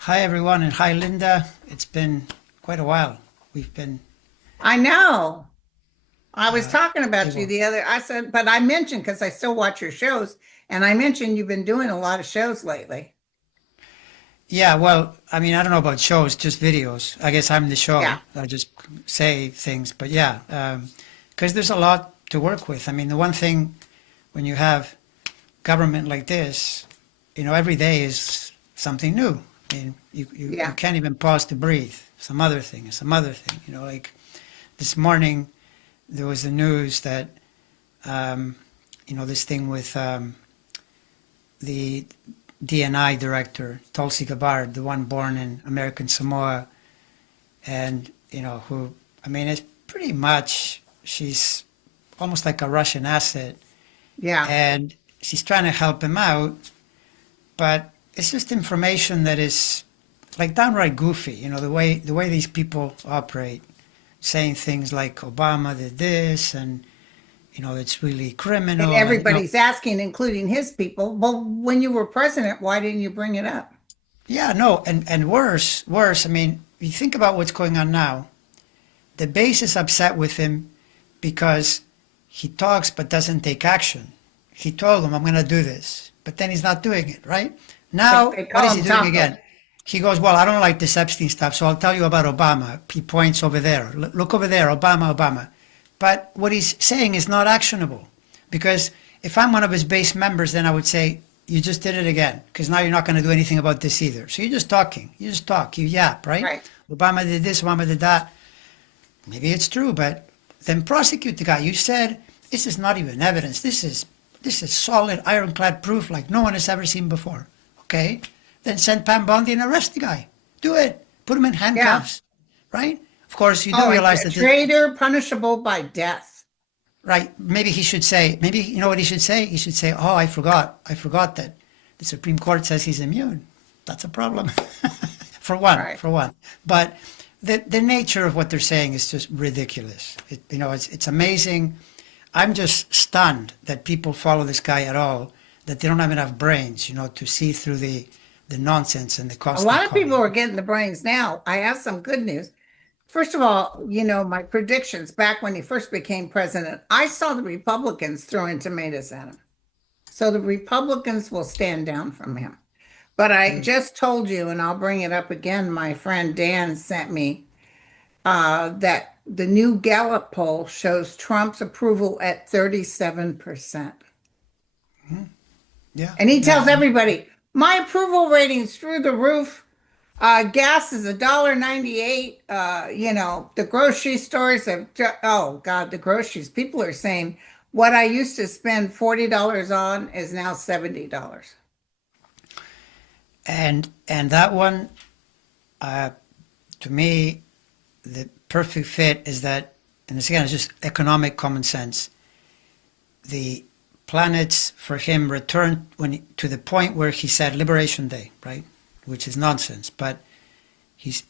Hi, everyone, and hi, Linda. It's been quite a while. We've been I know. I was uh, talking about you able. the other, I said, but I mentioned because I still watch your shows, and I mentioned you've been doing a lot of shows lately. Yeah, well, I mean, I don't know about shows, just videos. I guess I'm the Yeah. show. I just say things, but yeah, because there's a lot to work with. I mean, the one thing when you have government like this, every day is something new. I mean, you Yeah. can't even pause to breathe. Some other thing. Like this morning, there was the news that, um, this thing with the DNI director, Tulsi Gabbard, the one born in American Samoa, and who, I mean, it's pretty much she's almost like a Russian asset, Yeah. and she's trying to help him out, but it's just information that is like downright goofy. The way these people operate, saying things like Obama did this, and it's really And criminal, and everybody's asking, including his people, well, when you were president, why didn't you bring it up? yeah, no, and worse. I mean, you think about what's going on now. The base is upset with him because he talks but doesn't take action. He told them, I'm going to do this, but then he's not doing it, right? Now, They what call is he him doing Taco. again? He goes, well, I don't like this Epstein stuff, so I'll tell you about Obama. He points over there. Look over there, Obama, Obama. But what he's saying is not actionable because if I'm one of his base members, then I would say, you just did it again because now you're not going to do anything about this either. So you're just talking. You just talk. You yap, right? Right. Obama did this, Obama did that. Maybe it's true, but then prosecute the guy. You said this is not even evidence. This is solid, ironclad proof like no one has ever seen before. Okay, then send Pam Bondi and arrest the guy. Do it. Put him in Yeah. handcuffs, right? Of course, you do Oh, realize a that traitor punishable by death. right. Maybe he should say. Maybe you know what he should say. He should say, "Oh, I forgot. I forgot that the Supreme Court says he's immune. That's a problem." For one, Right. for one. But the nature of what they're saying is just ridiculous. It's amazing. I'm just stunned that people follow this guy at all, that they don't have enough brains, to see through the nonsense and the A cost lot of people calling. are getting the brains now. I have some good news. First of all, my predictions back when he first became president, I saw the Republicans throwing tomatoes at him. So the Republicans will stand down from him. But I Mm. just told you, and I'll bring it up again. My friend Dan sent me that the new Gallup poll shows Trump's approval at 37%. Yeah, And he yeah. tells everybody, my approval rating's through the roof. Gas is $1.98. The grocery stores have, oh God, the groceries. People are saying what I used to spend $40 on is now $70. And that one, uh, to me, the perfect fit is that, and this again is just economic common sense. The planets for him returned to the point where he said Liberation Day, right? Which is nonsense. But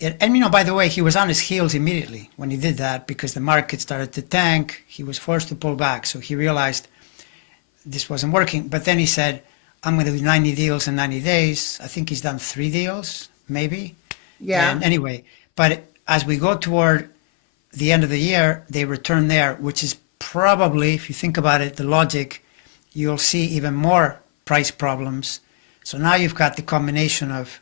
and by the way, he was on his heels immediately when he did that because the market started to tank. He was forced to pull back. So he realized this wasn't working. But then he said, I'm going to do 90 deals in 90 days. I think he's done 3 deals, maybe. Yeah. And anyway, but as we go toward the end of the year, they return there, which is probably, if you think about it, the logic, you'll see even more price problems. So now you've got the combination of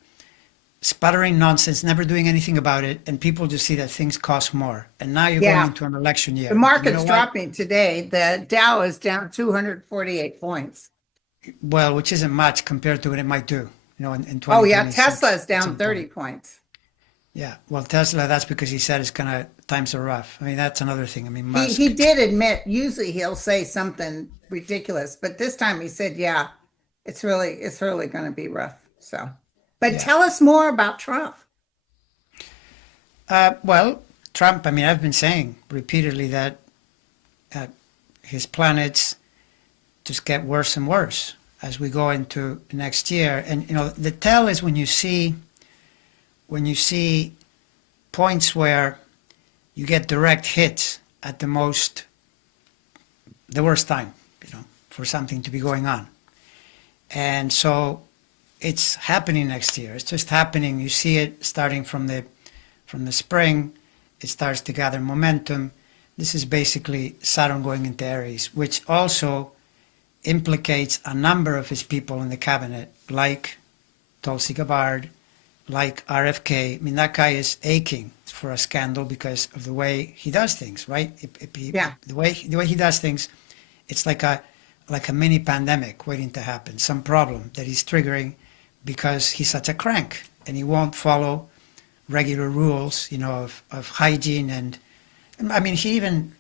sputtering nonsense, never doing anything about it, and people just see that things cost more. And now you're going Yeah. into an election The year. And you know market's what? dropping today. The Dow is down 248 points. Well, which isn't much compared to what it might do, in Oh, yeah. Tesla 2026 is at down some 30 point. points. Yeah. Well, Tesla, that's because he said it's going to, times are rough. I mean, that's another thing. I mean, He Musk. did admit, usually he'll say something ridiculous, but this time he said, yeah, it's really going to be rough. So, but Yeah. tell us more about Trump. Well, Trump, I mean, I've been saying repeatedly that uh, his planets just get worse and worse as we go into next year. And, the tell is when you see points where you get direct hits at the worst time, for something to be going on. And so it's happening next year. It's just happening. You see it starting from the spring. It starts to gather momentum. This is basically Saturn going into Aries, which also implicates a number of his people in the cabinet, like Tulsi Gabbard, like RFK. I mean, that guy is aching for a scandal because of the way he does things, right? Yeah. The way he does things, it's like a mini pandemic waiting to happen, some problem that he's triggering because he's such a crank and he won't follow regular rules, of hygiene. And I mean, he even,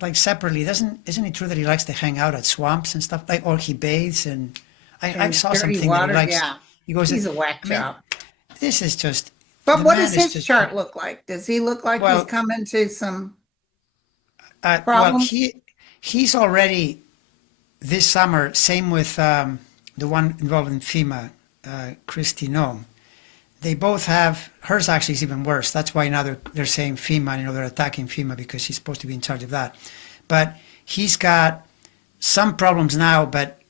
like, separately, isn't it true that he likes to hang out at swamps and stuff, like, or he bathes? And I And saw dirty something that he water. likes. Yeah. He goes, He's a whack I mean, job. this is just, But the what man does is his just, chart look like? Does he look like he's well, coming to some well, problems? he's already this summer. Same with the one involved in FEMA, Christy Nome. They both have, hers actually is even worse. That's why now they're saying FEMA. They're attacking FEMA because she's supposed to be in charge of that. But he's got some problems now, but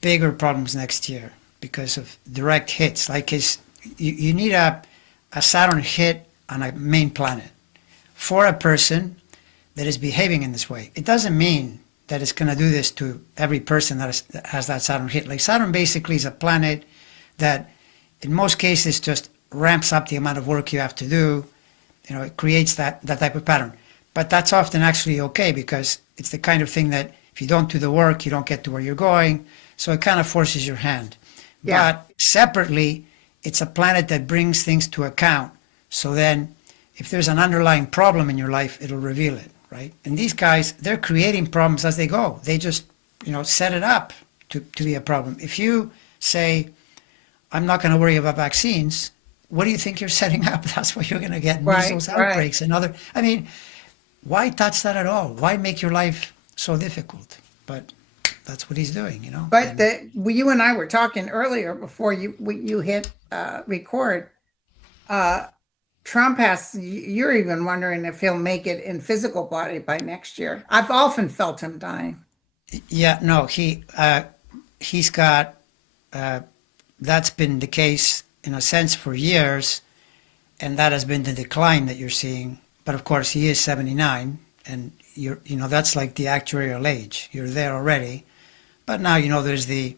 bigger problems next year because of direct hits. Like you need a Saturn hit on a main planet for a person that is behaving in this way. It doesn't mean that it's going to do this to every person that has that Saturn hit. Like, Saturn basically is a planet that in most cases just ramps up the amount of work you have to do. It creates that type of pattern. But that's often actually okay because it's the kind of thing that if you don't do the work, you don't get to where you're going. So it kind of forces your hand. Yeah. But separately, it's a planet that brings things to account. So then if there's an underlying problem in your life, it'll reveal it, right? And these guys, they're creating problems as they go. They just, set it up to be a problem. If you say, I'm not going to worry about vaccines, what do you think you're setting up? That's what you're going to get, Right. measles Right. outbreaks and other. I mean, why touch that at all? Why make your life so difficult? But that's what he's doing. But And you and I were talking earlier before you hit record. Uh, Trump you're even wondering if he'll make it in physical body by next year. I've often felt him dying. yeah, no, he's got, that's been the case in a sense for years, and that has been the decline that you're seeing. But of course, he is 79, and that's like the actuarial age. You're there already. But now, there's the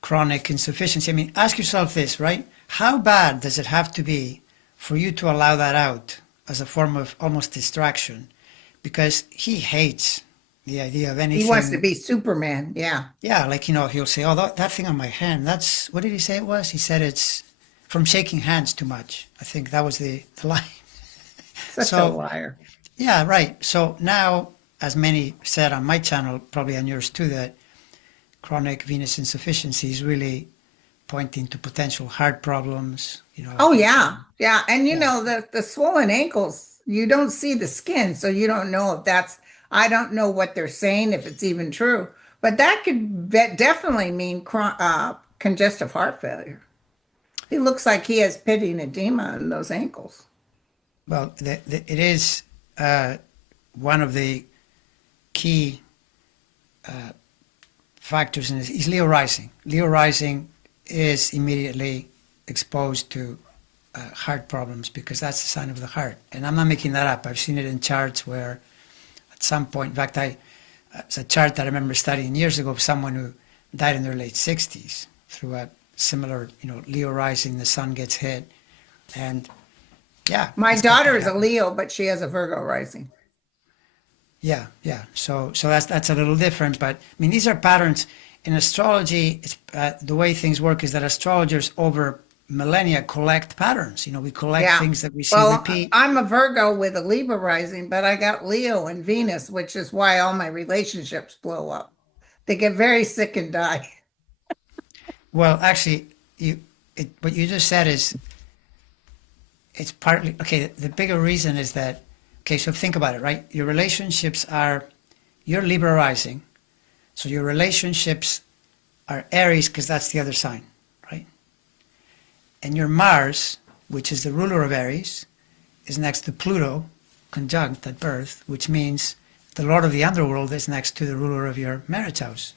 chronic insufficiency. I mean, ask yourself this, right? How bad does it have to be for you to allow that out as a form of almost distraction? Because he hates the idea of He wants to anything. be Superman. Yeah. Yeah, like, he'll say, oh, that thing on my hand, what did he say it was? He said it's from shaking hands too much. I think that was the line. Such a So, liar. yeah, right. So now, as many said on my channel, probably on yours too, that chronic venous insufficiency is really pointing to potential heart problems. Oh yeah. Yeah. And Yeah. the swollen ankles, you don't see the skin, so you don't know if I don't know what they're saying, if it's even true. But that could definitely mean congestive heart failure. He looks like he has pitting edema in those ankles. Well, it is one of the key factors in this. Is Leo rising. Leo rising is immediately exposed to heart problems because that's the sign of the heart. And I'm not making that up. I've seen it in charts where at some point, in fact, it's a chart that I remember studying years ago of someone who died in their late 60s through a similar, Leo rising, the sun gets hit. And yeah, My it's got daughter that is a happen. Leo, but she has a Virgo rising. Yeah, yeah. So that's a little different, but I mean these are patterns in astrology. It's the way things work is that astrologers over millennia collect patterns. We collect Yeah. things that we see Well, repeat. I'm a Virgo with a Libra rising, but I got Leo and Venus, which is why all my relationships blow up. They get very sick and die. Well, actually, what you just said is it's partly okay. The bigger reason is that okay. So think about it, right? Your relationships are you're Libra rising, so your relationships are Aries because that's the other sign, right? And your Mars, which is the ruler of Aries, is next to Pluto, conjunct at birth, which means the Lord of the underworld is next to the ruler of your marriage house.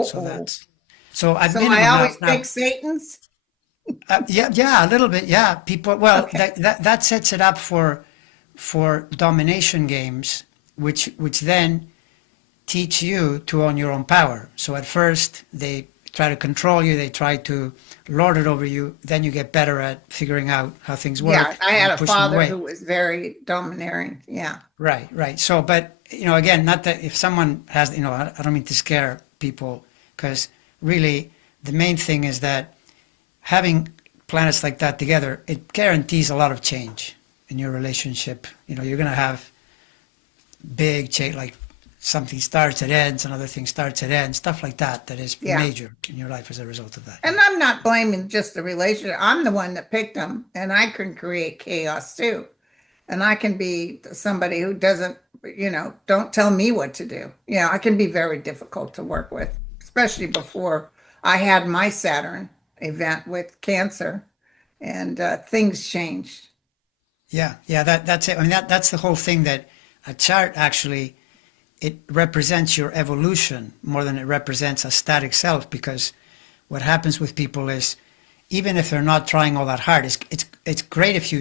So Oh, that's So at So I minimum always now, pick Satan's. yeah, yeah, a little bit, yeah. People, well, Okay. that sets it up for domination games, which then teach you to own your own power. So at first they try to control you, they try to lord it over you. Then you get better at figuring out how things Yeah, work, I and you had a push them father away. who was very domineering. Yeah. Right, right. So, but again, not that if someone has, I don't mean to scare people, because really the main thing is that having planets like that together, it guarantees a lot of change in your relationship. You're going to have big change, like something starts, it ends, another thing starts, it ends, stuff like that, that is Yeah. major in your life as a result of that. And Yeah. I'm not blaming just the relationship. I'm the one that picked them, and I can create chaos too. And I can be somebody who doesn't, don't tell me what to do. I can be very difficult to work with, especially before I had my Saturn event with Cancer, and things changed. Yeah, yeah, that's it. I mean, that's the whole thing, that a chart actually, it represents your evolution more than it represents a static self, because what happens with people is, even if they're not trying all that hard, it's great if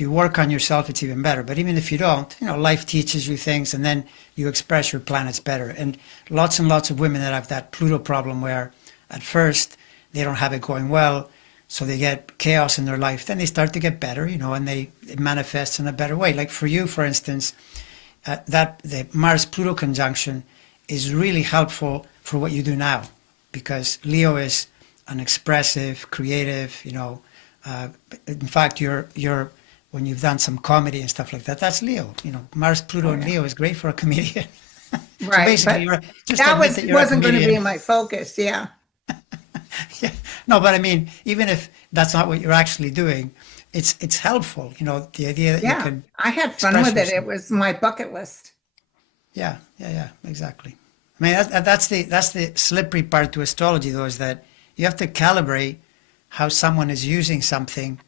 you work on yourself, it's even better. But even if you don't, life teaches you things, and then you express your planets better. And lots of women that have that Pluto problem, where at first they don't have it going well, so they get chaos in their life. Then they start to get better, and it manifests in a better way. Like for you, for instance, that the Mars Pluto conjunction is really helpful for what you do now, because Leo is an expressive, creative. In fact, you're when you've done some comedy and stuff like that, that's Leo. Mars Pluto Oh and yeah. Leo is great for a comedian. So Right. basically, But you're just that admit was that you're a wasn't going to be comedian. my focus. Yeah. Yeah. No, but I mean, even if that's not what you're actually doing, it's helpful. The idea that you Yeah. can I had fun express with it. yourself. It was my bucket list. Yeah, yeah, yeah, exactly. I mean, that's the slippery part to astrology, though, is that you have to calibrate how someone is using something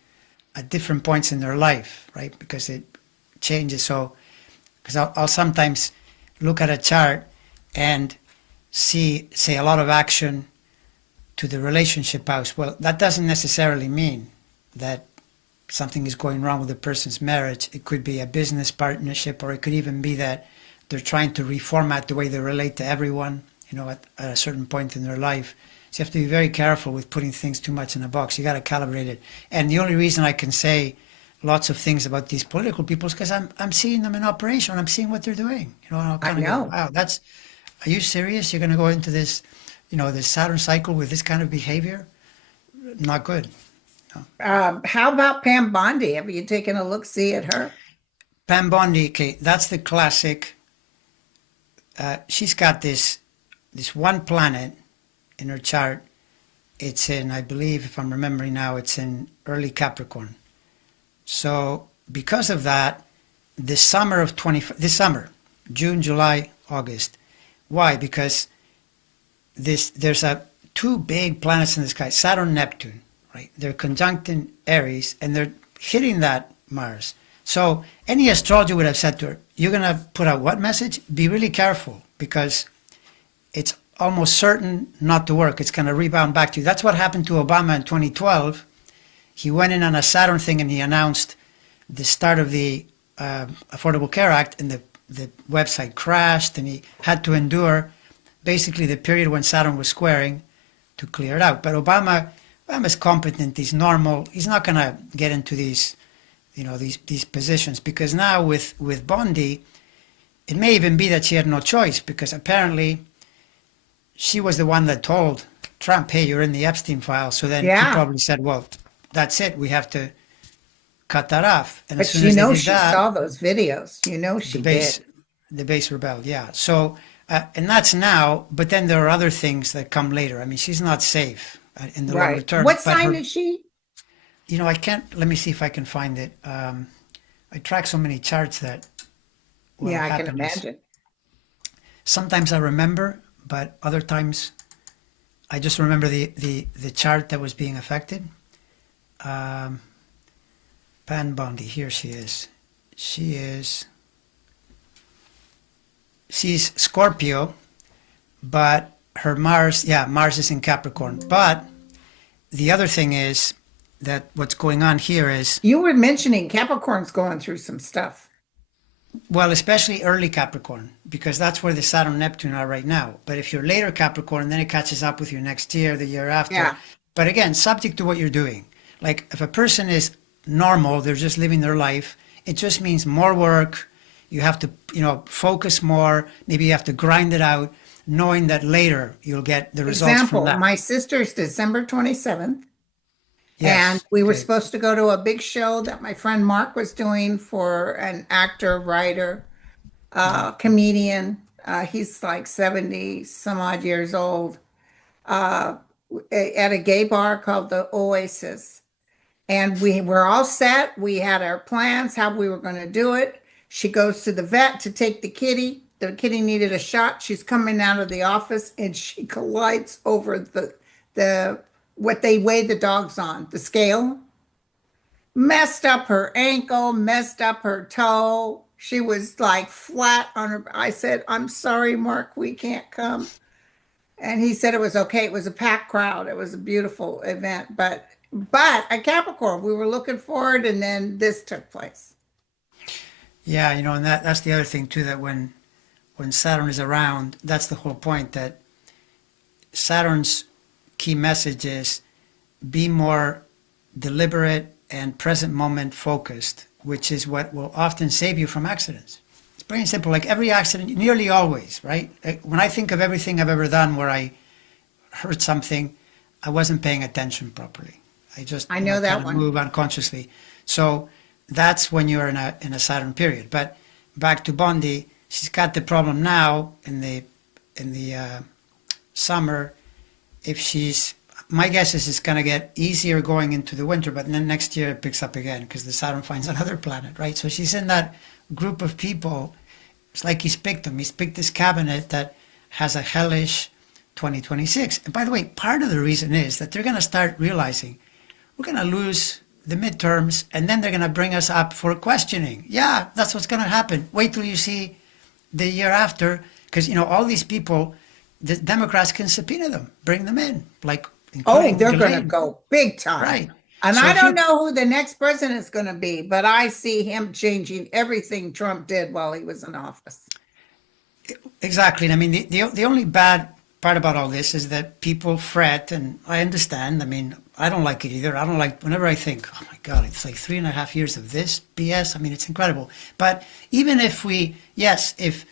at different points in their life, right? Because it changes. So, because I'll sometimes look at a chart and see, say, a lot of action to the relationship house. Well, that doesn't necessarily mean that something is going wrong with the person's marriage. It could be a business partnership, or it could even be that they're trying to reformat the way they relate to everyone, at a certain point in their life. So you have to be very careful with putting things too much in a box. You got to calibrate it. And the only reason I can say lots of things about these political people is because I'm seeing them in operation. I'm seeing what they're doing. And I'll I kind of go, know. wow, are you serious? You're going to go into this, this Saturn cycle with this kind of behavior? Not good. No. How about Pam Bondi? Have you taken a look see at her? Pam Bondi, okay, that's the classic. She's got this one planet in her chart. It's in, I believe, if I'm remembering now, it's in early Capricorn. So because of that, this summer, June, July, August. Why? Because there's two big planets in the sky, Saturn, Neptune, right? They're conjunct in Aries, and they're hitting that Mars. So any astrologer would have said to her, "You're gonna put out what message? Be really careful, because it's almost certain not to work. It's gonna rebound back to you." That's what happened to Obama in 2012. He went in on a Saturn thing, and he announced the start of the Affordable Care Act, and the website crashed, and he had to endure basically the period when Saturn was squaring to clear it out. But Obama's competent. He's normal. He's not going to get into these positions, because now with Bondi, it may even be that she had no choice, because apparently she was the one that told Trump, "Hey, you're in the Epstein file." So then he Yeah. probably said, "Well, that's it. We have to cut that off." And as But soon as they did she that, saw those videos. the She base did. the base rebelled. Yeah. So and that's now. But then there are other things that come later. I mean, she's not safe in the longer Right. term. What But sign is she? I can't. Let me see if I can find it. I track so many charts that what'll Yeah, I can happen is imagine. sometimes I remember, but other times I just remember the chart that was being affected. Um, Pam Bondi, here she is. She is she's Scorpio, but her Mars, yeah, Mars is in Capricorn. But the other thing is that what's going on here is, You were mentioning Capricorn's going through some stuff. well, especially early Capricorn, because that's where the Saturn Neptune are right now. But if you're later Capricorn, then it catches up with you next year, the year after. Yeah. But again, subject to what you're doing. Like if a person is normal, they're just living their life, it just means more work. You have to, focus more. Maybe you have to grind it out, knowing that later you'll get the results from Example, that. my sister's December 27th, and Yes. we were Okay. supposed to go to a big show that my friend Mark was doing for an actor, writer, Yeah. comedian. He's like 70 some odd years old, uh, at a gay bar called the Oasis. And we were all set. We had our plans, how we were going to do it. She goes to the vet to take the kitty. The kitty needed a shot. She's coming out of the office and she collides over the what they weigh the dogs on, the scale. Messed up her ankle, messed up her toe. She was like flat on her. I said, "I'm sorry, Mark, we can't come." And he said it was okay. It was a packed crowd. It was a beautiful event, but at Capricorn, we were looking forward, and then this took place. Yeah, and that's the other thing too, that when Saturn is around, that's the whole point, that Saturn's key message is be more deliberate and present moment focused, which is what will often save you from accidents. It's pretty simple. Like every accident, nearly always, right? Like when I think of everything I've ever done where I heard something, I wasn't paying attention properly. I just, I know kind that of one. move unconsciously. So that's when you're in a Saturn period. But back to Bondi, she's got the problem now in the summer. If she's, my guess is it's going to get easier going into the winter, but then next year it picks up again because the Saturn finds another planet, right? So she's in that group of people. It's like he's picked them. He's picked this cabinet that has a hellish 2026. And by the way, part of the reason is that they're going to start realizing we're going to lose the midterms and then they're going to bring us up for questioning. Yeah, that's what's going to happen. Wait till you see the year after, because, all these people, the Democrats can subpoena them, bring them in, like Oh, including they're going to Ghislaine. go big time. Right. And So I if don't you know who the next president is going to be, but I see him changing everything Trump did while he was in office. Exactly. And I mean, the only bad part about all this is that people fret, and I understand. I mean, I don't like it either. I don't like, whenever I think, oh my God, it's like 3.5 years of this BS. I mean, it's incredible. But even if yes, if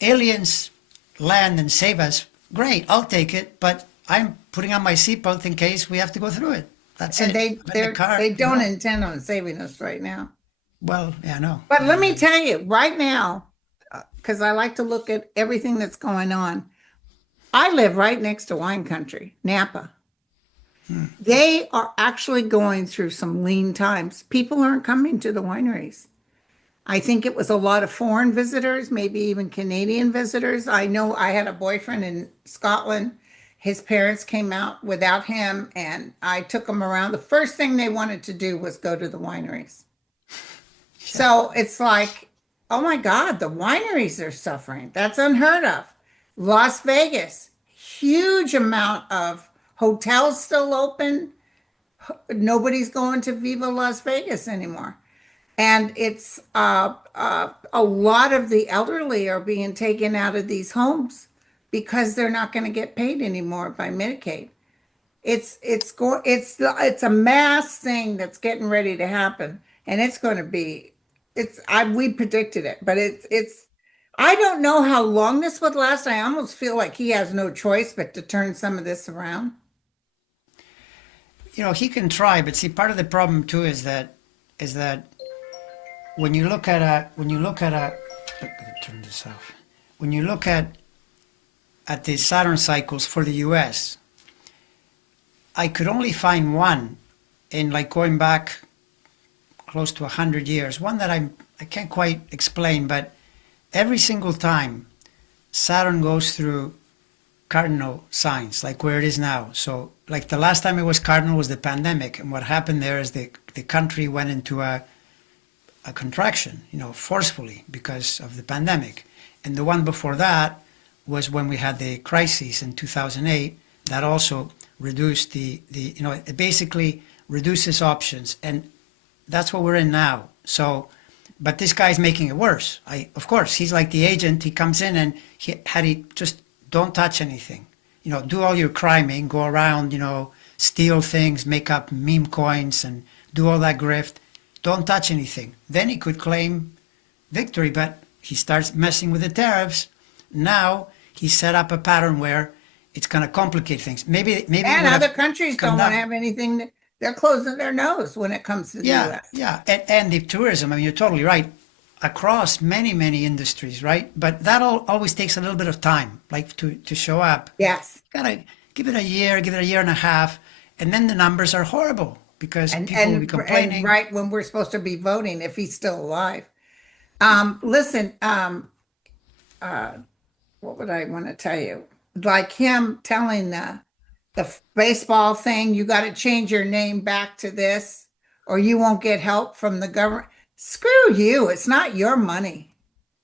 aliens land and save us, great, I'll take it. But I'm putting on my seatbelt in case we have to go through it. That's And it. they I'm in the car, they don't intend on saving us right now. Well, yeah, no. But let me tell you right now, because I like to look at everything that's going on. I live right next to wine country, Napa. They are actually going through some lean times. People aren't coming to the wineries. I think it was a lot of foreign visitors, maybe even Canadian visitors. I know I had a boyfriend in Scotland. His parents came out without him, and I took them around. The first thing they wanted to do was go to the wineries. So it's like, oh my God, the wineries are suffering. That's unheard of. Las Vegas, huge amount of hotels still open. Nobody's going to Viva Las Vegas anymore. And it's a lot of the elderly are being taken out of these homes because they're not going to get paid anymore by Medicaid. It's a mass thing that's getting ready to happen, and it's going to be we predicted it, but it's I don't know how long this would last. I almost feel like he has no choice but to turn some of this around. He can try, but see, part of the problem too is that when you look at a let me turn this off. When you look at the Saturn cycles for the US, I could only find one in, like, going back close to 100 years, one that I can't quite explain, but every single time Saturn goes through cardinal signs, like where it is now. So, like, the last time it was cardinal was the pandemic, and what happened there is the country went into a contraction, forcefully because of the pandemic. And the one before that was when we had the crisis in 2008. That also reduced it basically reduces options, and that's what we're in now. So, but this guy's making it worse. Of course, he's like the agent. He comes in and he just don't touch anything. Do all your criming, go around, steal things, make up meme coins, and do all that grift. Don't touch anything. Then he could claim victory, but he starts messing with the tariffs. Now he set up a pattern where it's going to complicate things. Maybe And other countries don't want to have anything. They're closing their nose when it comes to the U.S. Yeah, and the tourism. I mean, you're totally right. Across many industries, right? But that always takes a little bit of time, like to show up. Yes. Gotta give it a year and a half, and then the numbers are horrible because people will be complaining. And right when we're supposed to be voting, if he's still alive. Listen, what would I want to tell you? Like him telling the baseball thing, you got to change your name back to this, or you won't get help from the government. Screw you. It's not your money.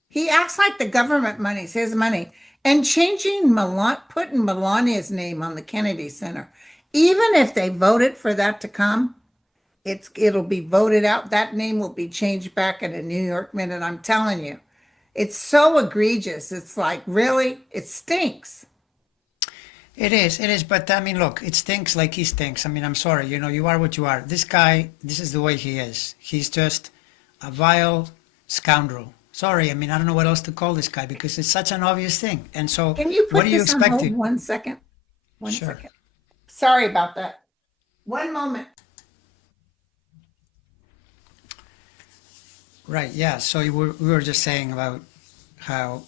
He acts like the government money's his money. And putting Melania's name on the Kennedy Center, even if they voted for that to come, it'll be voted out. That name will be changed back in a New York minute. I'm telling you, it's so egregious. It's like, really, it stinks. It is. But I mean, look, it stinks like he stinks. I mean, I'm sorry, you are what you are. This guy, this is the way he is. He's just a vile scoundrel. Sorry, I mean, I don't know what else to call this guy because it's such an obvious thing. And so, Can you put what do you this on expect? hold 1 second? One Sure. second. Sorry about that. One moment. Right, yeah. So we were just saying about how,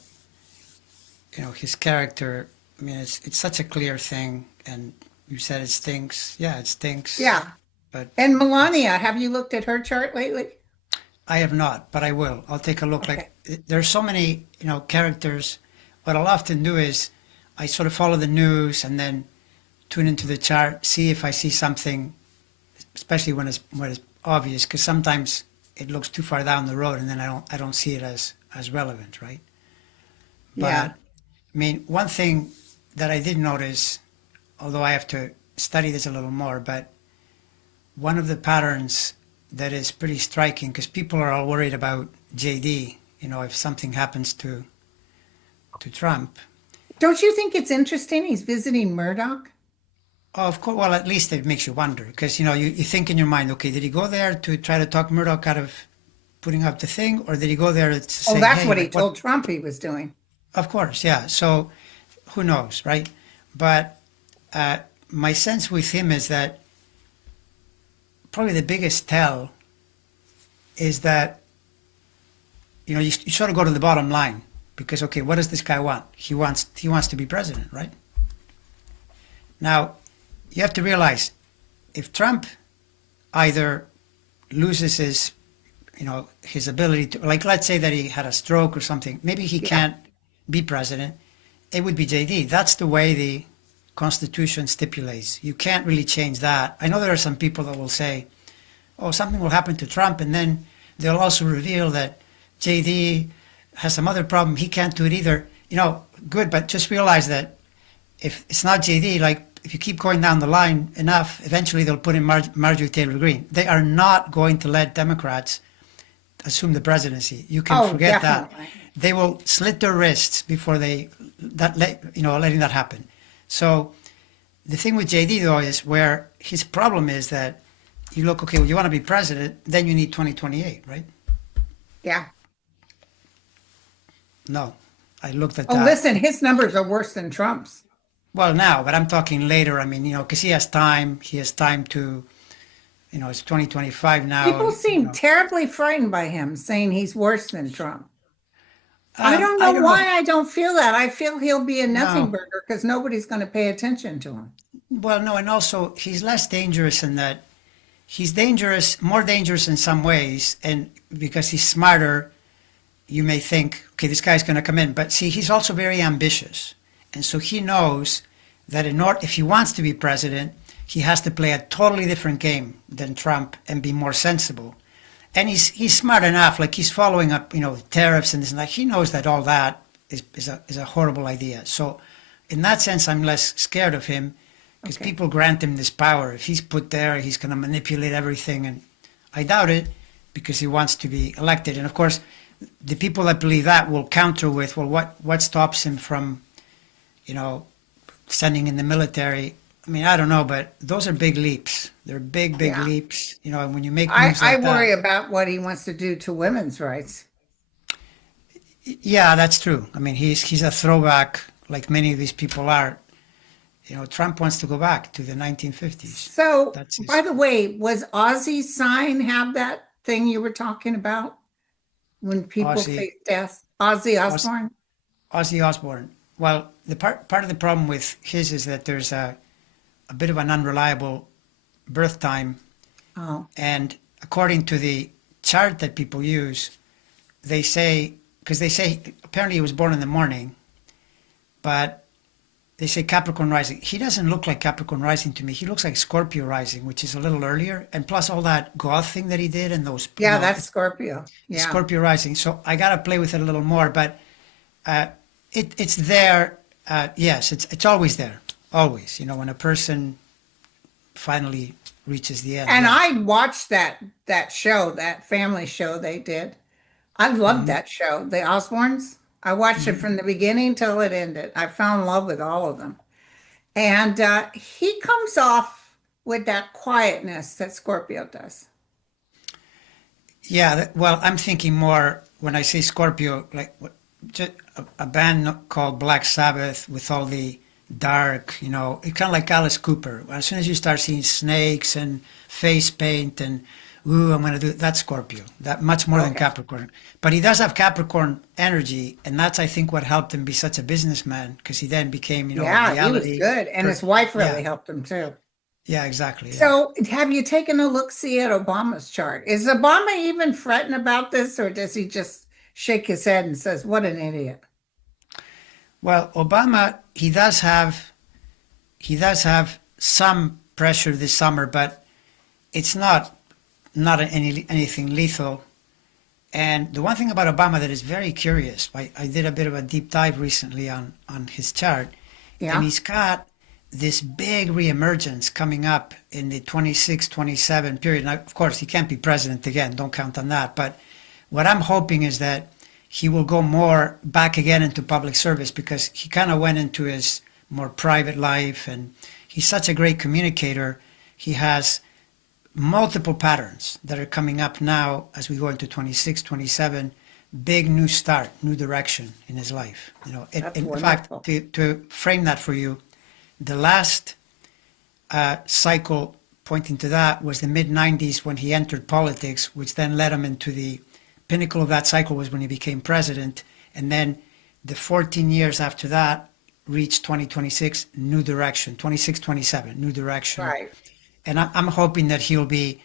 his character, I mean, it's such a clear thing. And you said it stinks. Yeah, it stinks. Yeah. But And Melania, have you looked at her chart lately? I have not, but I will. I'll take a look. Okay. Like there's so many, characters. What I'll often do is I sort of follow the news and then tune into the chart, see if I see something, especially when it's obvious, because sometimes it looks too far down the road and then I don't see it as relevant, right? But Yeah. I mean, one thing that I did notice, although I have to study this a little more, but one of the patterns that is pretty striking, because people are all worried about JD, if something happens to Trump. Don't you think it's interesting he's visiting Murdoch? Oh, of course. Well, at least it makes you wonder, because you think in your mind, okay, did he go there to try to talk Murdoch out of putting up the thing, or did he go there to say, Oh, that's hey, what he like, told Trump he was doing. Of course, yeah. So who knows, right? But my sense with him is that probably the biggest tell is that you sort of go to the bottom line, because okay, what does this guy want? He wants to be president, right? Now you have to realize if Trump either loses his ability to, like, let's say that he had a stroke or something, maybe he can't be president, it would be JD. That's the way the Constitution stipulates. You can't really change that. I know there are some people that will say, oh, something will happen to Trump, and then they'll also reveal that JD has some other problem. He can't do it either. Good, but just realize that if it's not JD, like if you keep going down the line enough, eventually they'll put in Marjorie Taylor Greene. They are not going to let Democrats assume the presidency. You can forget definitely. that. They will slit their wrists before letting that happen. So the thing with JD though is where his problem is that you look, okay, well, you want to be president, then you need 2028, right? Yeah. No, I looked at Oh, that. listen, his numbers are worse than Trump's. Well, now, but I'm talking later. I mean, because he has time. He has time to, it's 2025 now. People seem terribly frightened by him, saying he's worse than Trump. I don't know why I don't feel that. I feel he'll be a nothing burger because nobody's going to pay attention to him. Well, no, and also he's less dangerous in that he's more dangerous in some ways, and because he's smarter, you may think, okay, this guy's going to come in. But see, he's also very ambitious. And so he knows that if he wants to be president, he has to play a totally different game than Trump and be more sensible. And he's smart enough, like he's following up, tariffs and this and that. He knows that all that is a horrible idea. So, in that sense, I'm less scared of him because Okay. people grant him this power. If he's put there, he's going to manipulate everything, and I doubt it because he wants to be elected. And of course, the people that believe that will counter with, well, what stops him from, you know, sending in the military? I mean, I don't know, but those are big leaps. They're big Yeah. leaps. You know, and when you make I, moves I like worry that, about what he wants to do to women's rights. yeah, that's true. I mean, he's a throwback, like many of these people are. You know, Trump wants to go back to the 1950s. So, That's by his the way, was Ozzy's sign have that thing you were talking about when people Ozzy face death? Ozzy Oz, Osbourne? Ozzy Osbourne. Well, the part of the problem with his is that there's a bit of an unreliable birth time, Oh, and according to the chart that people use, they say because they say apparently he was born in the morning, but they say Capricorn rising. He doesn't look like Capricorn rising to me. He looks like Scorpio rising, which is a little earlier. And plus all that goth thing that he did and those, you yeah, know, that's Scorpio. it's Yeah. Scorpio rising. So I got to play with it a little more, but uh, it's there. Yes, it's always there. Always. You know, when a person finally reaches the end. And Yeah. I watched that show, that family show they did. I loved Hmm. that show, The Osbournes. I watched it Hmm. from the beginning till it ended. I fell in love with all of them. And he comes off with that quietness that Scorpio does. Yeah. Well, I'm thinking more when I say Scorpio, like just a band called Black Sabbath with all the dark, you know, it's kind of like Alice Cooper. As soon as you start seeing snakes and face paint and, ooh, I'm going to do that's Scorpio. That much more than Okay. Capricorn. But he does have Capricorn energy, and that's I think what helped him be such a businessman because he then became, you know, a Yeah, he was reality. good. And his wife really Yeah, helped him too. yeah, exactly. Yeah. So, have you taken a look-see at Obama's chart? Is Obama even fretting about this, or does he just shake his head and says, "What an idiot"? Well, Obama, he does have some pressure this summer, but it's not anything lethal. And the one thing about Obama that is very curious, I did a bit of a deep dive recently on his chart, and Yeah, he's got this big reemergence coming up in the 26, 27 period. Now, of course, he can't be president again, don't count on that. But what I'm hoping is that he will go more back again into public service because he kind of went into his more private life and he's such a great communicator. He has multiple patterns that are coming up now as we go into 26, 27. Big new start, new direction in his life. You know, that's in fact, wonderful. to frame that for you, the last cycle pointing to that was the mid 90s when he entered politics, which then led him into the pinnacle of that cycle was when he became president. And then the 14 years after that reached 2026, new direction, 26, 27, new direction. Right. And I'm hoping that he'll be,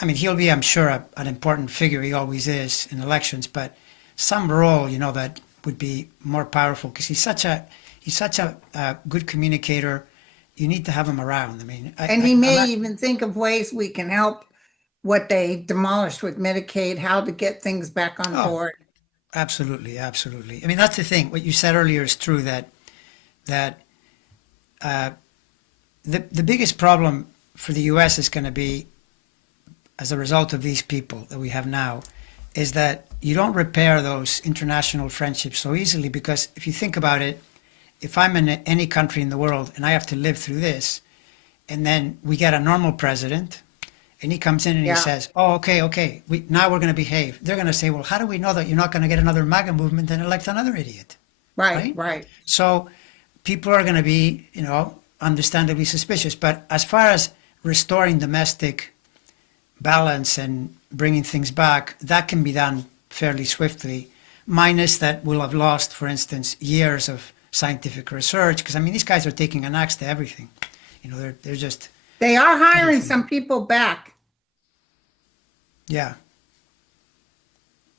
I'm sure, an important figure. He always is in elections, but some role, you know, that would be more powerful because he's such a good communicator. You need to have him around. I mean, And he I'm may not. even think of ways we can help what they demolished with Medicaid, how to get things back on Oh, board. absolutely, absolutely. I mean, that's the thing. What you said earlier is true. That uh, the biggest problem for the U.S. is going to be as a result of these people that we have now, is that you don't repair those international friendships so easily because if you think about it, if I'm in any country in the world and I have to live through this, and then we get a normal president, and he comes in and he Yeah, says, "Oh, okay, now we're going to behave." They're going to say, "Well, how do we know that you're not going to get another MAGA movement and elect another idiot?" right, Right? right. So people are going to be, understandably suspicious. But as far as restoring domestic balance and bringing things back, that can be done fairly swiftly, minus that we'll have lost, for instance, years of scientific research. Because, I mean, these guys are taking an axe to everything. They're just They are hiring everything. some people back. Yeah.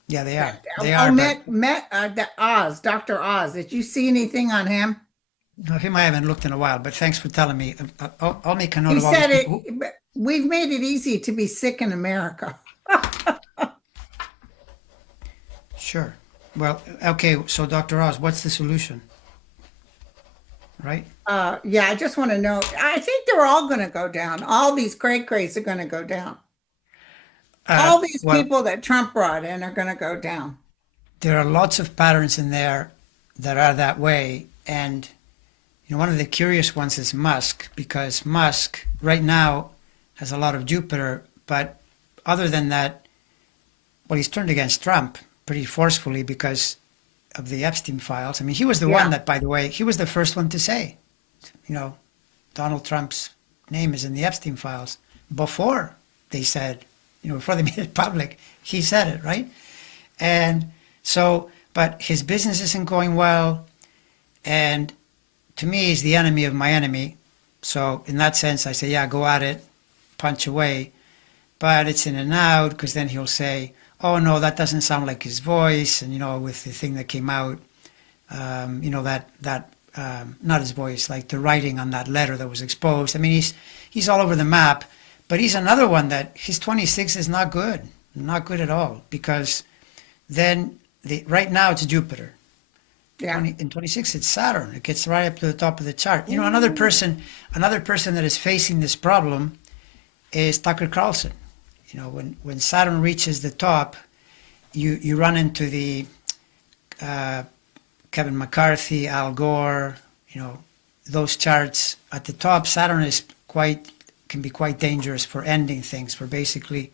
Yeah, they are. That, They oh, are. But the Oz, Dr. Oz. Did you see anything on him? no, him I haven't looked in a while. But thanks for telling me. I'll make a note He of all these said people. it. We've made it easy to be sick in America. Sure. Well, okay, so Dr. Oz, what's the solution, right? Yeah, I just want to know. I think they're all going to go down. All these cray crays are going to go down. All these Well, people that Trump brought in are going to go down. there are lots of patterns in there that are that way. And, one of the curious ones is Musk, because Musk right now has a lot of Jupiter, but other than that, well, he's turned against Trump pretty forcefully because of the Epstein files. I mean, he was the one Yeah. that, by the way, he was the first one to say, you know, Donald Trump's name is in the Epstein files. Before they said, before they made it public, he said it, right? And so, but his business isn't going well. And to me, he's the enemy of my enemy. So, in that sense, I say, yeah, go at it, punch away. But it's in and out because then he'll say, oh, no, that doesn't sound like his voice. And, with the thing that came out, not his voice, like the writing on that letter that was exposed. I mean, he's all over the map, but he's another one that his 26 is not good at all, because then right now it's Jupiter. Yeah. In 26 it's Saturn. It gets right up to the top of the chart. Another person that is facing this problem is Tucker Carlson. When Saturn reaches the top, you run into the Kevin McCarthy, Al Gore, those charts at the top. Saturn can be quite dangerous for ending things, for basically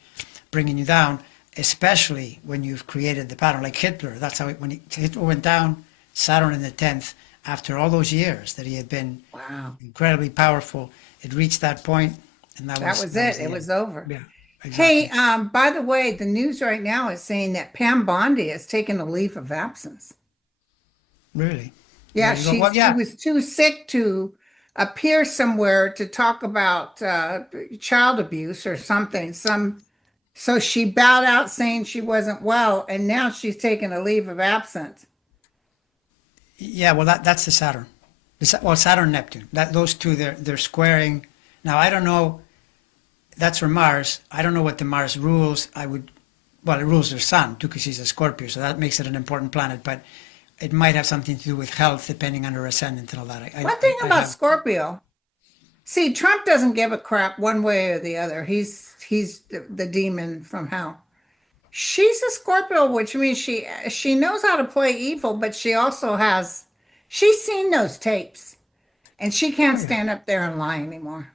bringing you down, especially when you've created the pattern. Like Hitler, that's how when Hitler went down, Saturn in the 10th, after all those years that he had been Wow. incredibly powerful, it reached that point, and that Was was it. the It end. was over. Yeah, Hey, exactly. by the way, the news right now is saying that Pam Bondi has taken a leave of absence. Really. Yeah, There you go. Well, she yeah. was too sick to appear somewhere to talk about child abuse or something. So she bowed out saying she wasn't well, and now she's taking a leave of absence. Yeah, well, that's the Saturn. Well, Saturn, Neptune. Those two, they're squaring. Now, I don't know. That's for Mars. I don't know what the Mars rules. Well, it rules their Sun too, because she's a Scorpio, so that makes it an important planet. But it might have something to do with health, depending on her ascendant and all that. One thing I about have. Scorpio, see, Trump doesn't give a crap one way or the other. He's the demon from hell. She's a Scorpio, which means she knows how to play evil, but she's seen those tapes and she can't Oh yeah, stand up there and lie anymore.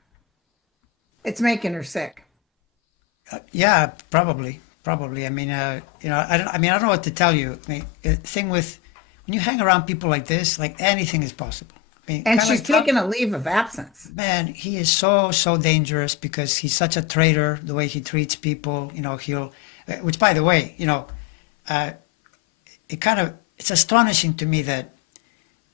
It's making her sick. yeah, probably. I mean, I don't. I mean, I don't know what to tell you. I mean, the thing with when you hang around people like this, like anything is possible. I mean, And kind of she's like Trump. taking a leave of absence. Man, he is so dangerous because he's such a traitor. The way he treats people, which by the way, uh, it's astonishing to me that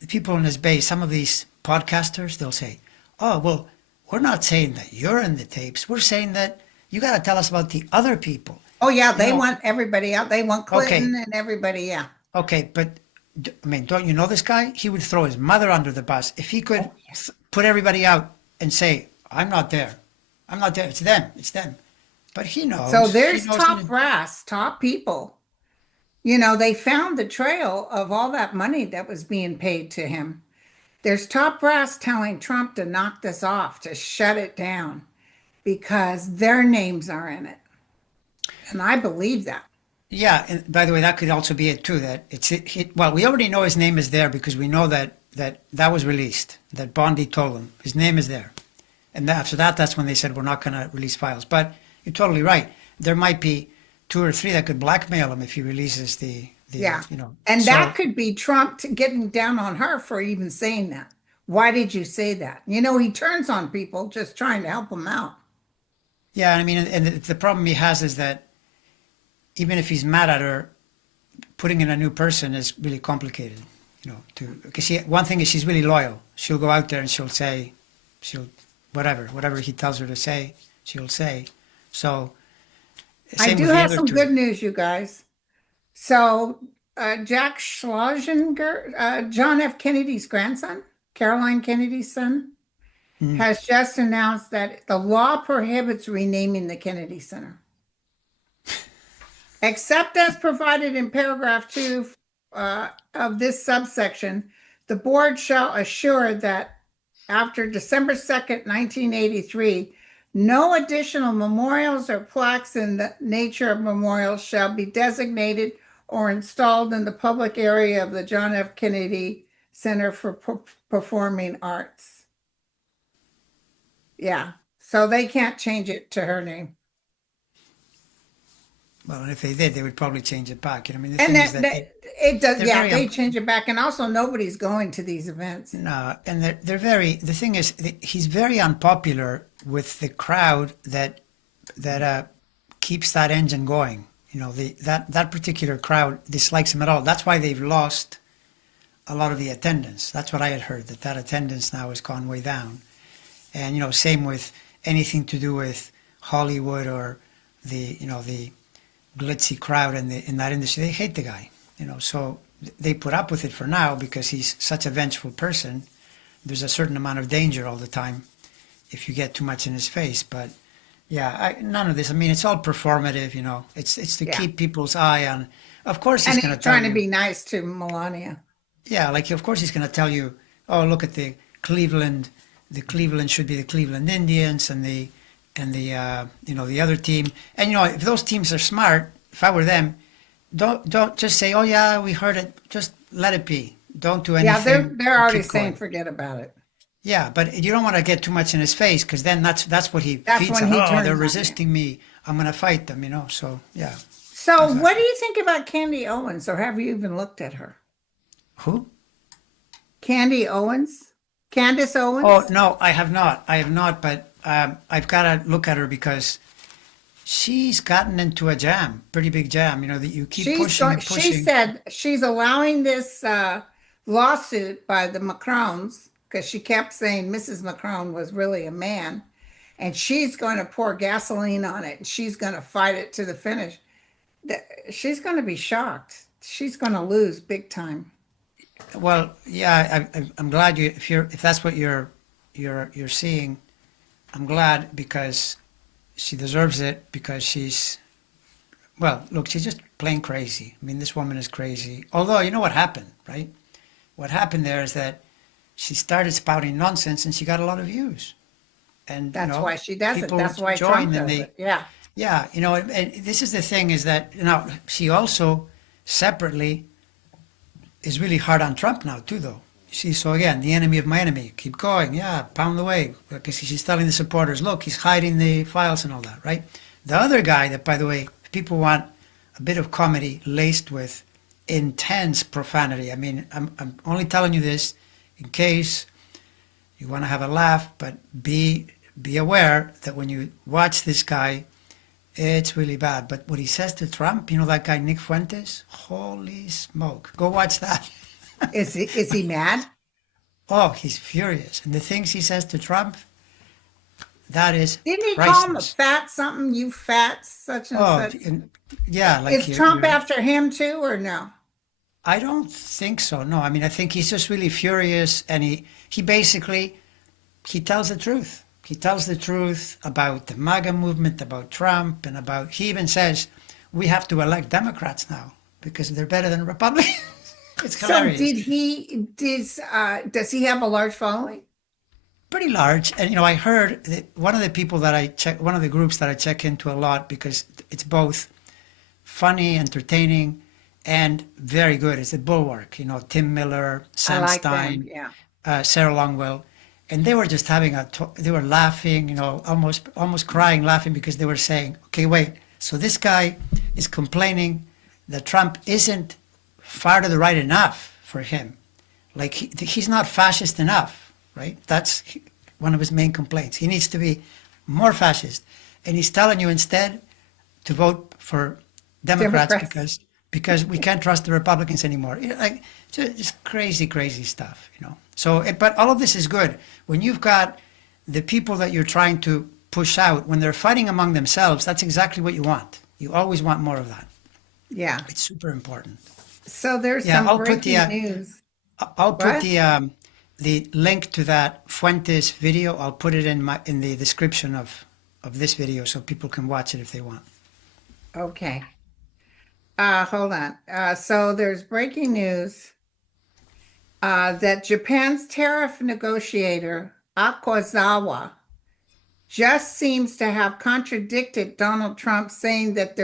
the people in his base, some of these podcasters, they'll say, "Oh, well, we're not saying that you're in the tapes. We're saying that you got to tell us about the other people." Oh yeah, You they know, want everybody out. They want okay, Clinton and everybody. Yeah. okay, but I mean, don't you know this guy? He would throw his mother under the bus if he could Oh yeah. put everybody out and say, "I'm not there. I'm not there. It's them. It's them." But he So knows. He there's knows. top brass, top people. They found the trail of all that money that was being paid to him. There's top brass telling Trump to knock this off, to shut it down, because their names are in it. And I believe that. Yeah, and by the way, that could also be it too. That well, we already know his name is there because we know that was released. That Bondi told him his name is there, and after that, that's when they said we're not going to release files. But you're totally right. There might be two or three that could blackmail him if he releases the. Yeah. And that So could be Trump getting down on her for even saying that. Why did you say that? He turns on people just trying to help them out. yeah, I mean, and the problem he has is that even if he's mad at her, putting in a new person is really complicated. Because one thing is she's really loyal. She'll go out there and she'll whatever he tells her to say, she'll say. So I same do with the have other some two. good news, you guys. So, Jack Schlesinger, John F. Kennedy's grandson, Caroline Kennedy's son, Mm. has just announced that the law prohibits renaming the Kennedy Center, except as provided in paragraph 2 of this subsection, the board shall assure that after December 2nd, 1983, no additional memorials or plaques in the nature of memorials shall be designated or installed in the public area of the John F. Kennedy Center for Performing Arts. Yeah, so they can't change it to her name. Well, and if they did, they would probably change it back. You know, I mean, the And thing is that it does, they're yeah, very they change it back. And also, nobody's going to these events. no, and they're very. The thing is, he's very unpopular with the crowd that keeps that engine going. You know, that particular crowd dislikes him at all. That's why they've lost a lot of the attendance. That's what I had heard, that attendance now has gone way down. And, you know, same with anything to do with Hollywood or the glitzy crowd in that industry. They hate the guy, you know, so they put up with it for now because he's such a vengeful person. There's a certain amount of danger all the time if you get too much in his face. But yeah, none of this. I mean, it's all performative, you know. It's to Yeah. keep people's eye on. Of course, And he's going he's to tell trying to you. be nice to Melania. Yeah, like of course he's going to tell you, oh, look at the Cleveland. The Cleveland should be the Cleveland Indians and the the other team. And you know, if those teams are smart, if I were them, don't just say, oh yeah, we heard it. Just let it be. Don't do Yeah, anything. they're already Keep saying going. forget about it. Yeah, but you don't want to get too much in his face because then that's what he That's feeds when on. he Oh, turns they're on you. resisting me. I'm going to fight them. You know. So yeah, So, what exactly. do you think about Candy Owens, or have you even looked at her? Who? Candy Owens? Candace Oh Owens? no, I have not. I have not. But I've got to look at her because she's gotten into a jam, pretty big jam. You know that you keep pushing and She pushing. said she's allowing this lawsuit by the Macrons because she kept saying Mrs. Macron was really a man, and she's going to pour gasoline on it and she's going to fight it to the finish. She's going to be shocked. She's going to lose big time. Well, yeah, I'm glad if that's what you're seeing. I'm glad because she deserves it because she's well, look, she's just plain crazy. I mean, this woman is crazy. Although, you know what happened, right? What happened there is that she started spouting nonsense and she got a lot of views. And, That's why she does it. people That's why Trump joined and does they, it. Yeah. yeah, you know, and this is the thing is that, you know, she also separately is really hard on Trump now, too, though. You see, so again, the enemy of my enemy. Keep going. Yeah, pound away. Because she's telling the supporters, look, he's hiding the files and all that, right? The other guy that, by the way, if people want a bit of comedy laced with intense profanity. I mean, I'm only telling you this in case you want to have a laugh, but be aware that when you watch this guy, it's really bad. But what he says to Trump, you know that guy Nick Fuentes? Holy smoke. Go watch that. Is he mad? Oh, he's furious. And the things he says to Trump, that is Didn't he call him a priceless. fat something? You fat such and Oh, such. and yeah, like Is Trump after him too, or no? I don't think so. No, I mean, I think he's just really furious, and he basically he tells the truth. He tells the truth about the MAGA movement, about Trump, and about he even says we have to elect Democrats now because they're better than Republicans. It's So hilarious. does he have a large following? Pretty large. And you know, I heard that one of the people that I check, one of the groups that I check into a lot because it's both funny, entertaining, and very good. It's a Bulwark. You know, Tim Miller, I Sam like them. Stein, Yeah. Sarah Longwell, and they were just having they were laughing. You know, almost crying, laughing because they were saying, "Okay, wait. So this guy is complaining that Trump isn't far to the right enough for him. Like he's not fascist enough, right? That's one of his main complaints. He needs to be more fascist, and he's telling you instead to vote for Democrats Democrats. because we can't trust the Republicans anymore. You know, like just crazy, crazy stuff. You know. So, but all of this is good when you've got the people that you're trying to push out when they're fighting among themselves. That's exactly what you want. You always want more of that. Yeah. It's super important. So there's Yeah, some I'll put the breaking news. I'll put What? the link to that Fuentes video. I'll put it in the description of this video so people can watch it if they want. Okay. Hold on. So there's breaking news that Japan's tariff negotiator, Akazawa, just seems to have contradicted Donald Trump, saying that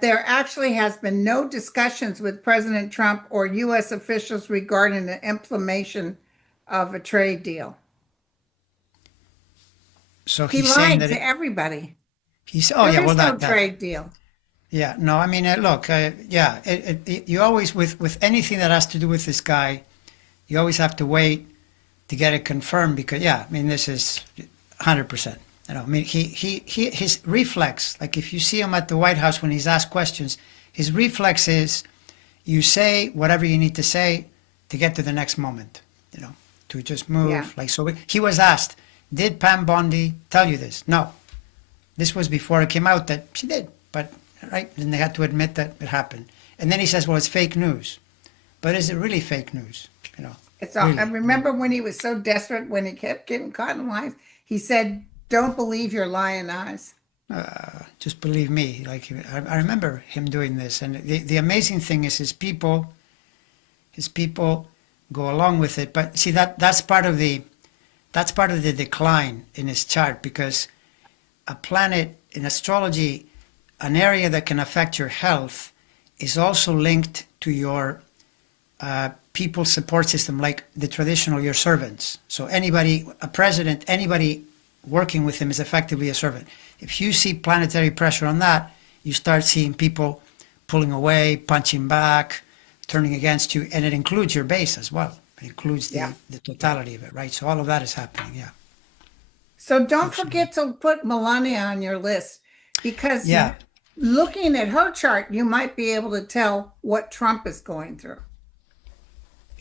there actually has been no discussions with President Trump or U.S. officials regarding the implementation of a trade deal. So He he's saying lied that to everybody. he's, oh There yeah, well is no that trade deal. yeah, no, I mean, look, yeah, you always with anything that has to do with this guy, you always have to wait to get it confirmed because yeah, I mean, this is 100%. You know, I mean, his reflex, like if you see him at the White House when he's asked questions, his reflex is you say whatever you need to say to get to the next moment, you know, to just Yeah. move. Like, so he was asked, did Pam Bondi tell you this? No. This was before it came out that she did, but, right? And they had to admit that it happened. And then he says, well, it's fake news. But is it really fake news? You know, It's all, I really? remember when he was so desperate when he kept getting caught in lies, he said, "Don't believe your lying eyes." Just believe me. Like, I remember him doing this. And the amazing thing is his people go along with it. But see, that's part of the decline in his chart because a planet in astrology, an area that can affect your health, is also linked to your people's support system, like the traditional, your servants. So anybody, a president, anybody working with him is effectively a servant. If you see planetary pressure on that, you start seeing people pulling away, punching back, turning against you, and it includes your base as well. It includes Yeah. the totality of it, right? So all of that is happening, yeah. So don't Absolutely. forget to put Melania on your list because Yeah, looking at her chart, you might be able to tell what Trump is going through.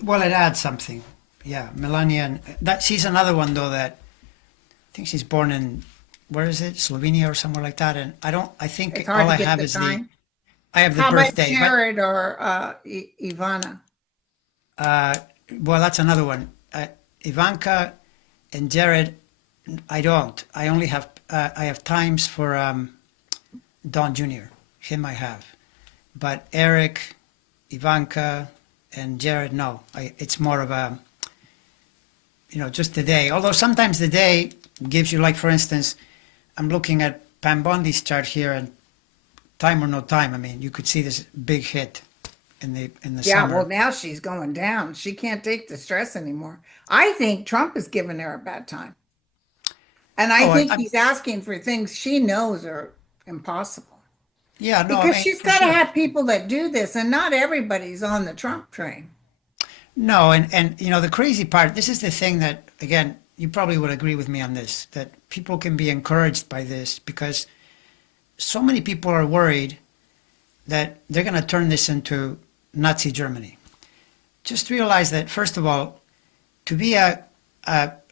well, it adds something. Yeah, Melania, that she's another one though that I think she's born in where is it, Slovenia or somewhere like that. And I don't. I It's think hard all to I get have the is the time. I have the How about birthday, but Jared or Ivana? uh, well, that's another one. Ivanka and Jared, I don't. I have times for Don Jr. Him I have, but Eric, Ivanka, and Jared, no. It's more of a just the day. Although sometimes the day gives you, like for instance, I'm looking at Pam Bondi's chart here, and time or no time. I mean, you could see this big hit in the Yeah, well, summer. now she's going down. She can't take the stress anymore. I think Trump is giving her a bad time. And I Oh, think he's asking for things she knows are impossible yeah, no, I because mean she's for got to sure. have people that do this, and not everybody's on the Trump train. No, and the crazy part. This is the thing that again, you probably would agree with me on this. That people can be encouraged by this because so many people are worried that they're going to turn this into Nazi Germany. Just realize that first of all, to be a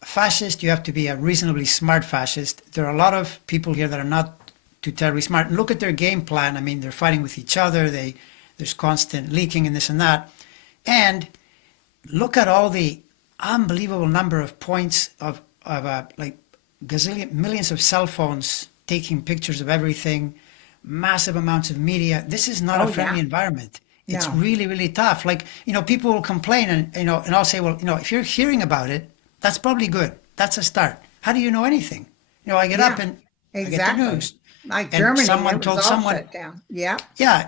fascist, you have to be a reasonably smart fascist. There are a lot of people here that are not too terribly smart. Look at their game plan. I mean, they're fighting with each other. There's constant leaking and this and that. And look at all the unbelievable number of points of like gazillion millions of cell phones taking pictures of everything, massive amounts of media. This is not a Oh, friendly yeah. environment. It's No. really, really tough. Like, people will complain and, and I'll say, well, if you're hearing about it, that's probably good. That's a start. How do you know anything? I get up Yeah, and I get the exactly. news Like and Germany, someone it was told all someone, shut down. Yeah. yeah,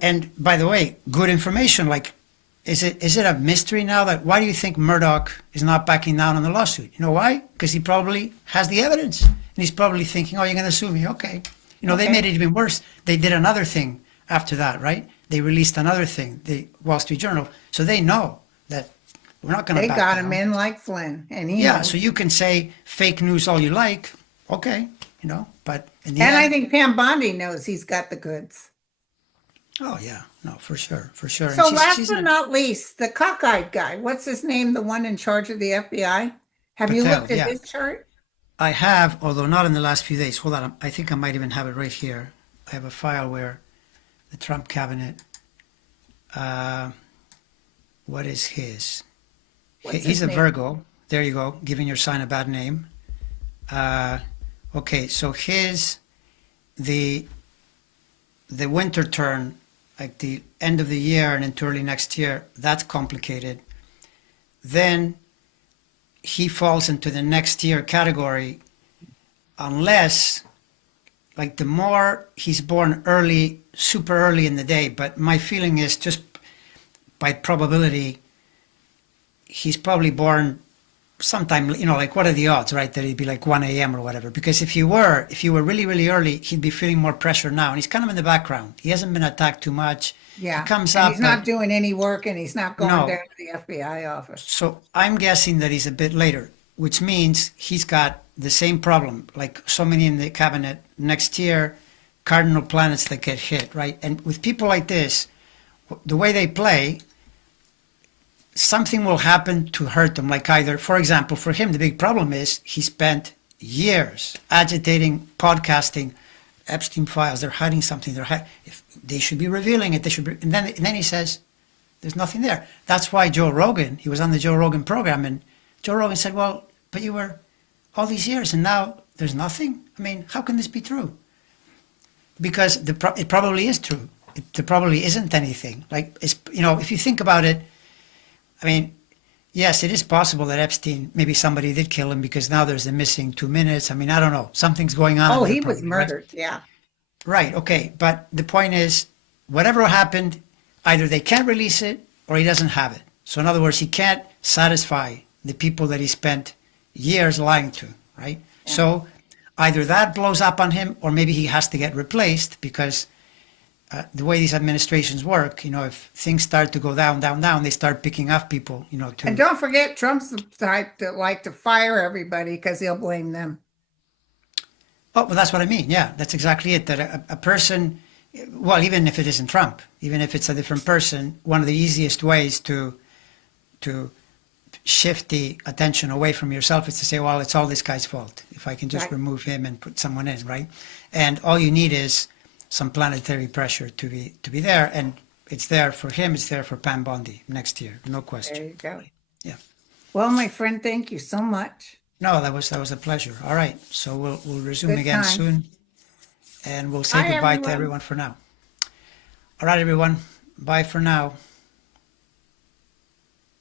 and by the way, good information. Like, is it a mystery now that why do you think Murdoch is not backing down on the lawsuit? You know why? Because he probably has the evidence, and he's probably thinking, "Oh, you're going to sue me? Okay." They made Okay. it even worse. They did another thing after that, right? They released another thing, the Wall Street Journal, so they know that we're not going to They back got him down. in like Flynn, and he Yeah, so knows. you can say fake news all you like, okay, but in the And I end, think Pam Bondi knows he's got the goods. oh yeah, no, for sure, and So she's last she's but a not least, the cockeyed guy. What's his name? The one in charge of the FBI? Have you Patel, looked at yeah. his chart? I have, although not in the last few days. Hold on, I think I might even have it right here. I have a file where the Trump cabinet. Uh, what is his? What's He's his a name? Virgo. There you go, giving your sign a bad name. Uh, okay, so the the winter turn, like the end of the year and into early next year, that's complicated. Then he falls into the next year category unless, like, the more he's born early, super early in the day. But my feeling is, just by probability, he's probably born sometime, like, what are the odds, right, that he'd be like 1 a.m. or whatever? Because if you were really, really early, he'd be feeling more pressure now. And he's kind of in the background. He hasn't been attacked too much. Yeah. He comes And up, he's not but doing any work, and he's not going no. down to the FBI office. So I'm guessing that he's a bit later, which means he's got the same problem, like so many in the cabinet next year, cardinal planets that get hit, right? And with people like this, the way they play, something will happen to hurt them. Like, either, for example, for him, the big problem is he spent years agitating, podcasting, Epstein files. They're hiding something. If they should be revealing it. They should be, and then he says, "There's nothing there." That's why Joe Rogan. He was on the Joe Rogan program, and Joe Rogan said, "Well, but you were all these years, and now there's nothing. I mean, how can this be true?" Because it probably is true. There probably isn't anything. Like, if you think about it, I mean, yes, it is possible that Epstein, maybe somebody did kill him, because now there's the missing 2 minutes. I mean, I don't know. Something's going on. Oh, in he there was probably, right? murdered. Yeah. Right, okay. But the point is, whatever happened, either they can't release it or he doesn't have it. So in other words, he can't satisfy the people that he spent years lying to, right? Yeah. So either that blows up on him, or maybe he has to get replaced, because the way these administrations work, if things start to go down, they start picking off people, to. And don't forget, Trump's the type that like to fire everybody because he'll blame them. Oh, well, that's what I mean. Yeah, that's exactly it. That a person, well, even if it isn't Trump, even if it's a different person, one of the easiest ways to shift the attention away from yourself is to say, well, it's all this guy's fault. If I can just Right. remove him and put someone in, right? And all you need is some planetary pressure to be there, and it's there for him. It's there for Pam Bondi next year, no question. There you go. Yeah. Well, my friend, thank you so much. No, that was a pleasure. All right, so we'll resume Good again time. soon, and we'll say Bye, goodbye to everyone. everyone for now. All right, everyone. Bye for now.